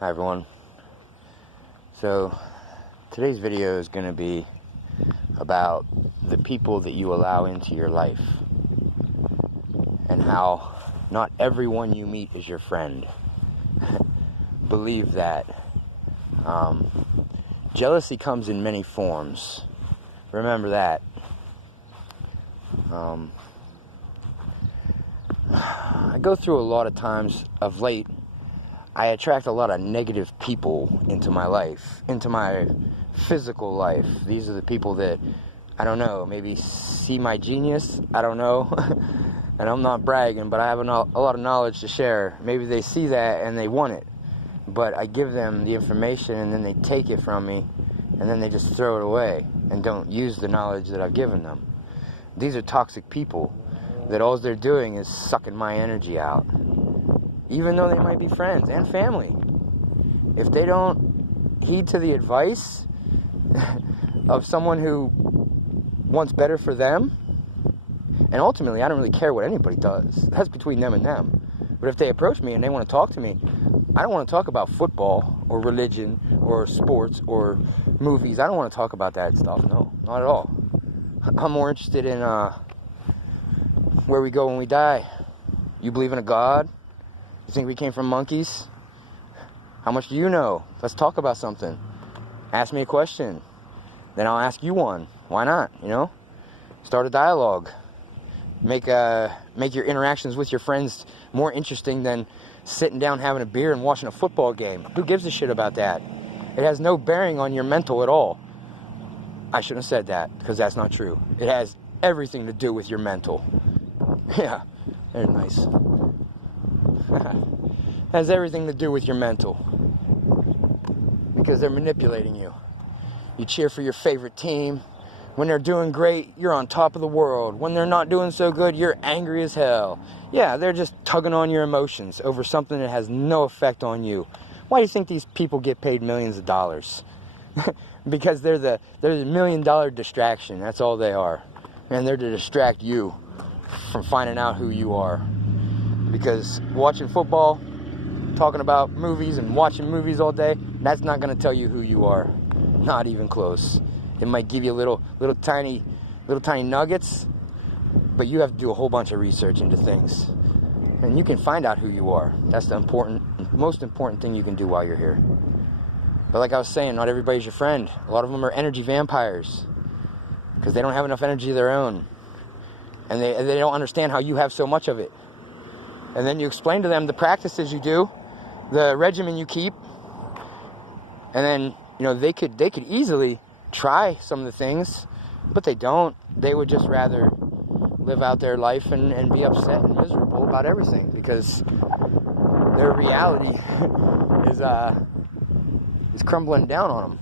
Hi everyone. So today's video is going to be about the people that you allow into your life and how not everyone you meet is your friend. Believe that. Jealousy comes in many forms. Remember that. I go through a lot of times of late. I attract a lot of negative people into my life, into my physical life. These are the people that, I don't know, maybe see my genius, I don't know. And I'm not bragging, but I have a lot of knowledge to share. Maybe they see that and they want it, but I give them the information and then they take it from me and then they just throw it away and don't use the knowledge that I've given them. These are toxic people that all they're doing is sucking my energy out. Even though they might be friends and family. If they don't heed to the advice of someone who wants better for them, and ultimately I don't really care what anybody does. That's between them and them. But if they approach me and they want to talk to me, I don't want to talk about football or religion or sports or movies. I don't want to talk about that stuff. No, not at all. I'm more interested in where we go when we die. You believe in a God? You think we came from monkeys? How much do you know? Let's talk about something. Ask me a question. Then I'll ask you one. Why not? Start a dialogue. Make your interactions with your friends more interesting than sitting down having a beer and watching a football game. Who gives a shit about that? It has no bearing on your mental at all. I shouldn't have said that, because that's not true. It has everything to do with your mental. Yeah, very nice. Has everything to do with your mental, because they're manipulating you. You cheer for your favorite team. When they're doing great, you're on top of the world. When they're not doing so good, you're angry as hell. Yeah, they're just tugging on your emotions over something that has no effect on you. Why do you think these people get paid millions of dollars? Because they're the $1 million distraction. That's all they are. And they're to distract you from finding out who you are. Because watching football, talking about movies and watching movies all day, that's not going to tell you who you are. Not even close. It might give you little tiny nuggets, but you have to do a whole bunch of research into things. And you can find out who you are. That's the most important thing you can do while you're here. But like I was saying, not everybody's your friend. A lot of them are energy vampires because they don't have enough energy of their own. And they don't understand how you have so much of it. And then you explain to them the practices you do, the regimen you keep, and then they could easily try some of the things, but they don't. They would just rather live out their life and be upset and miserable about everything because their reality is crumbling down on them.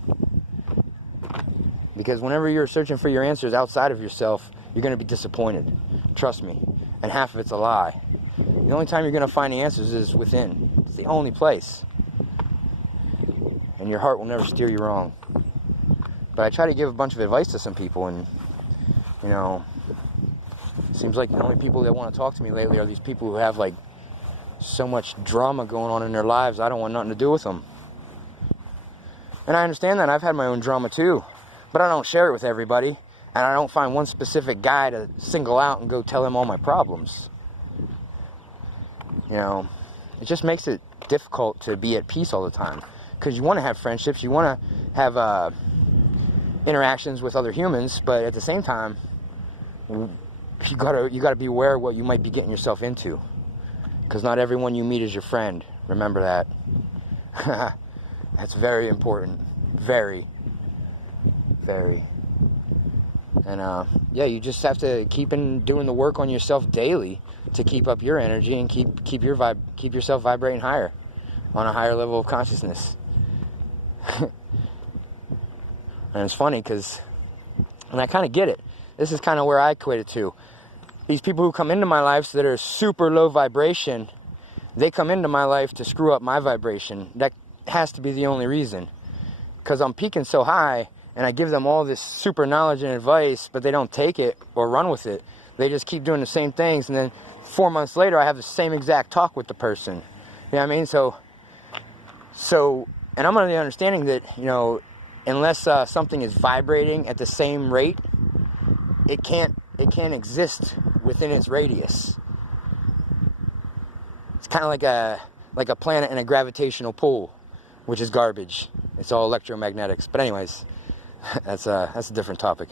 Because whenever you're searching for your answers outside of yourself, you're going to be disappointed. Trust me. And half of it's a lie. The only time you're going to find the answers is within. It's the only place. And your heart will never steer you wrong. But I try to give a bunch of advice to some people, and, it seems like the only people that want to talk to me lately are these people who have, so much drama going on in their lives, I don't want nothing to do with them. And I understand that. I've had my own drama, too. But I don't share it with everybody, and I don't find one specific guy to single out and go tell him all my problems. It just makes it difficult to be at peace all the time. Because you want to have friendships, you want to have interactions with other humans, but at the same time, you gotta be aware of what you might be getting yourself into. Because not everyone you meet is your friend. Remember that. That's very important. Very, very. And you just have to keep doing the work on yourself daily to keep up your energy and keep yourself vibrating higher, on a higher level of consciousness. And it's funny because, and I kind of get it. This is kind of where I equate it to. These people who come into my life that are super low vibration, they come into my life to screw up my vibration. That has to be the only reason. Because I'm peaking so high, and I give them all this super knowledge and advice, but they don't take it or run with it. They just keep doing the same things, and then 4 months later, I have the same exact talk with the person. You know what I mean? So So, and I'm under the understanding that, you know, unless something is vibrating at the same rate, it can't exist within its radius. It's kind of like a planet in a gravitational pull, which is garbage. It's all electromagnetics. But anyways, that's a different topic.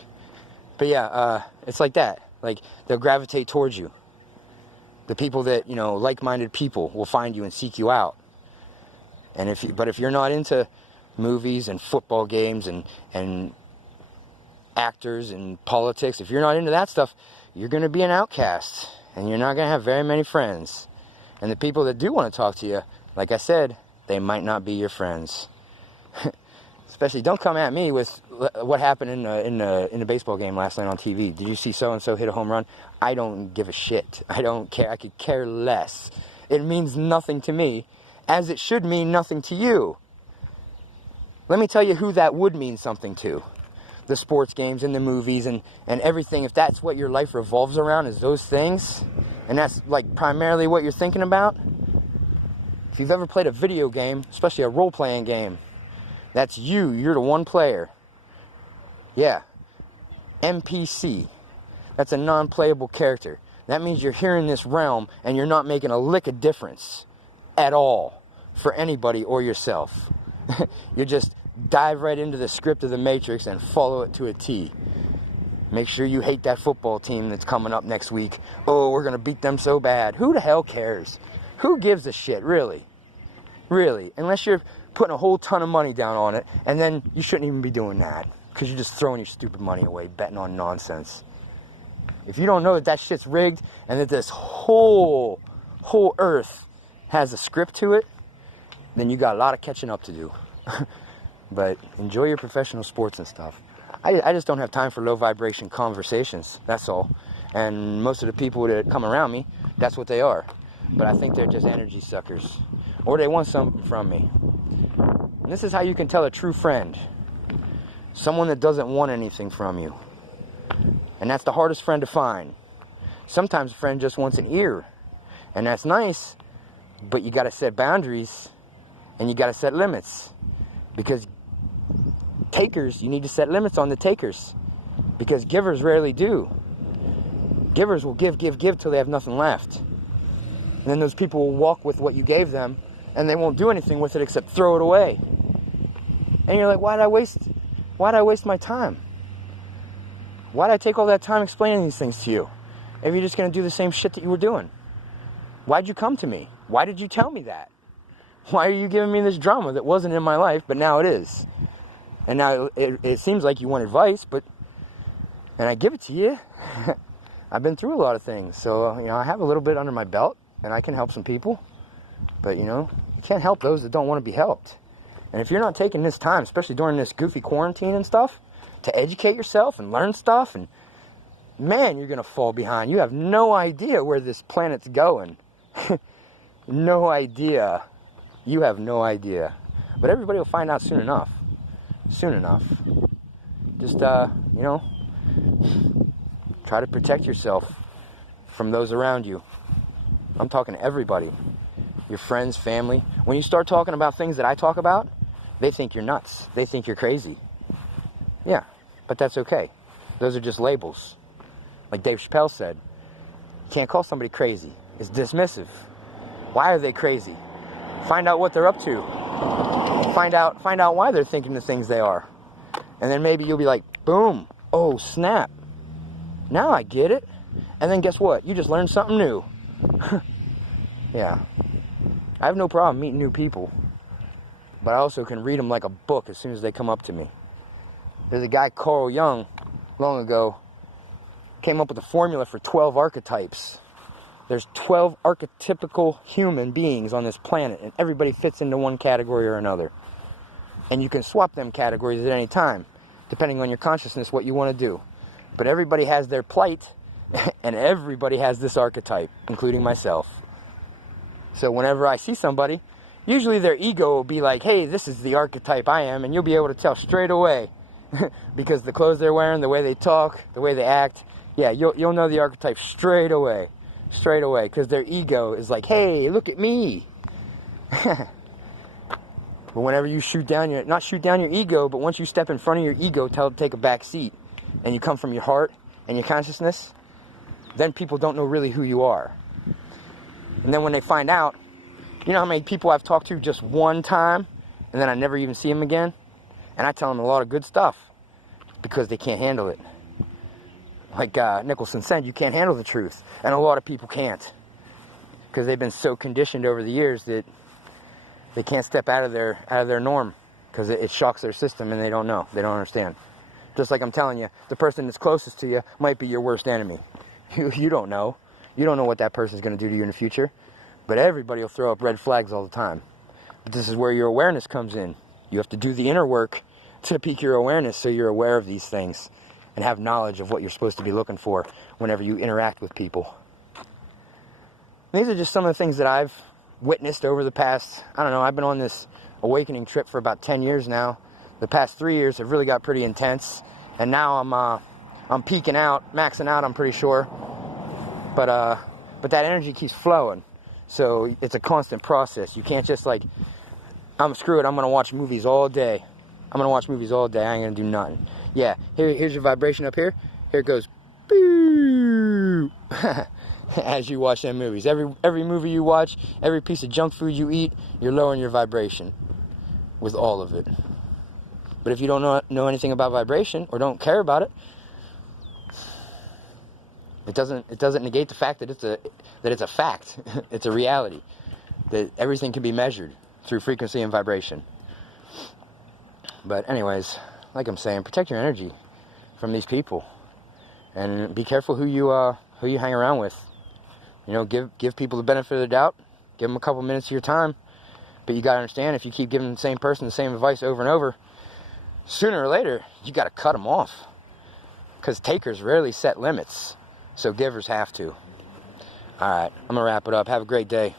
But yeah, it's like that. Like, they'll gravitate towards you. The people that, you know, like-minded people will find you and seek you out. And if you're not into movies and football games and actors and politics, if you're not into that stuff, you're going to be an outcast. And you're not going to have very many friends. And the people that do want to talk to you, like I said, they might not be your friends. Especially, don't come at me with what happened in the baseball game last night on TV. Did you see so-and-so hit a home run? I don't give a shit. I don't care. I could care less. It means nothing to me, as it should mean nothing to you. Let me tell you who that would mean something to. The sports games and the movies and everything. If that's what your life revolves around, is those things, and that's like primarily what you're thinking about. If you've ever played a video game, especially a role-playing game, that's you. You're the one player. Yeah. NPC. That's a non-playable character. That means you're here in this realm and you're not making a lick of difference at all for anybody or yourself. You just dive right into the script of the Matrix and follow it to a T. Make sure you hate that football team that's coming up next week. Oh, we're going to beat them so bad. Who the hell cares? Who gives a shit, really? Really. Unless you're putting a whole ton of money down on it, and then you shouldn't even be doing that, because you're just throwing your stupid money away, betting on nonsense. If you don't know that shit's rigged, and that this whole earth has a script to it, then you got a lot of catching up to do. But enjoy your professional sports and stuff. I just don't have time for low vibration conversations, that's all. And most of the people that come around me, that's what they are. But I think they're just energy suckers. Or they want something from me. And this is how you can tell a true friend. Someone that doesn't want anything from you. And that's the hardest friend to find. Sometimes a friend just wants an ear. And that's nice, but you gotta set boundaries and you gotta set limits. Because takers, you need to set limits on the takers. Because givers rarely do. Givers will give till they have nothing left. And then those people will walk with what you gave them, and they won't do anything with it except throw it away. And you're like, why'd I waste my time? Why'd I take all that time explaining these things to you? If you're just going to do the same shit that you were doing. Why'd you come to me? Why did you tell me that? Why are you giving me this drama that wasn't in my life, but now it is? And now it seems like you want advice, and I give it to you. I've been through a lot of things, so, you know, I have a little bit under my belt, and I can help some people. But, you know, you can't help those that don't want to be helped. And if you're not taking this time, especially during this goofy quarantine and stuff, to educate yourself and learn stuff, and man, you're going to fall behind. You have no idea where this planet's going. No idea. You have no idea. But everybody will find out soon enough. Soon enough. Just, you know, try to protect yourself from those around you. I'm talking to everybody. Your friends, family. When you start talking about things that I talk about, they think you're nuts. They think you're crazy. Yeah, but that's okay. Those are just labels. Like Dave Chappelle said, you can't call somebody crazy. It's dismissive. Why are they crazy? Find out what they're up to. Find out why they're thinking the things they are. And then maybe you'll be like, boom, oh snap. Now I get it. And then guess what? You just learned something new. Yeah. I have no problem meeting new people. But I also can read them like a book as soon as they come up to me. There's a guy, Carl Jung, long ago, came up with a formula for 12 archetypes. There's 12 archetypical human beings on this planet, and everybody fits into one category or another. And you can swap them categories at any time, depending on your consciousness, what you want to do. But everybody has their plight, and everybody has this archetype, including myself. So whenever I see somebody, usually their ego will be like, hey, this is the archetype I am, and you'll be able to tell straight away. Because the clothes they're wearing, the way they talk, the way they act, yeah, you'll know the archetype straight away. Straight away, because their ego is like, hey, look at me. But whenever you not shoot down your ego, but once you step in front of your ego, tell it to take a back seat, and you come from your heart and your consciousness, then people don't know really who you are. And then when they find out, you know how many people I've talked to just one time, and then I never even see them again? And I tell them a lot of good stuff, because they can't handle it. Like Nicholson said, you can't handle the truth. And a lot of people can't. Because they've been so conditioned over the years that they can't step out of their norm. Because it shocks their system and they don't know. They don't understand. Just like I'm telling you, the person that's closest to you might be your worst enemy. You don't know. You don't know what that person's going to do to you in the future. But everybody will throw up red flags all the time. But this is where your awareness comes in. You have to do the inner work to pique your awareness so you're aware of these things and have knowledge of what you're supposed to be looking for whenever you interact with people. These are just some of the things that I've witnessed over the past, I don't know, I've been on this awakening trip for about 10 years now. The past 3 years have really got pretty intense. And now I'm peaking out, maxing out, I'm pretty sure. But that energy keeps flowing. So it's a constant process. You can't just like, screw it, I'm going to watch movies all day. I ain't going to do nothing. Yeah, here's your vibration up here. Here it goes. Boo! As you watch them movies. Every movie you watch, every piece of junk food you eat, you're lowering your vibration with all of it. But if you don't know anything about vibration or don't care about it, it doesn't negate the fact that it's a fact. It's a reality. That everything can be measured through frequency and vibration. But anyways, like I'm saying, protect your energy from these people. And be careful who you hang around with. You know, give people the benefit of the doubt. Give them a couple minutes of your time. But you gotta understand, if you keep giving the same person the same advice over and over, sooner or later, you gotta cut them off. Because takers rarely set limits. So givers have to. Alright, I'm gonna wrap it up. Have a great day.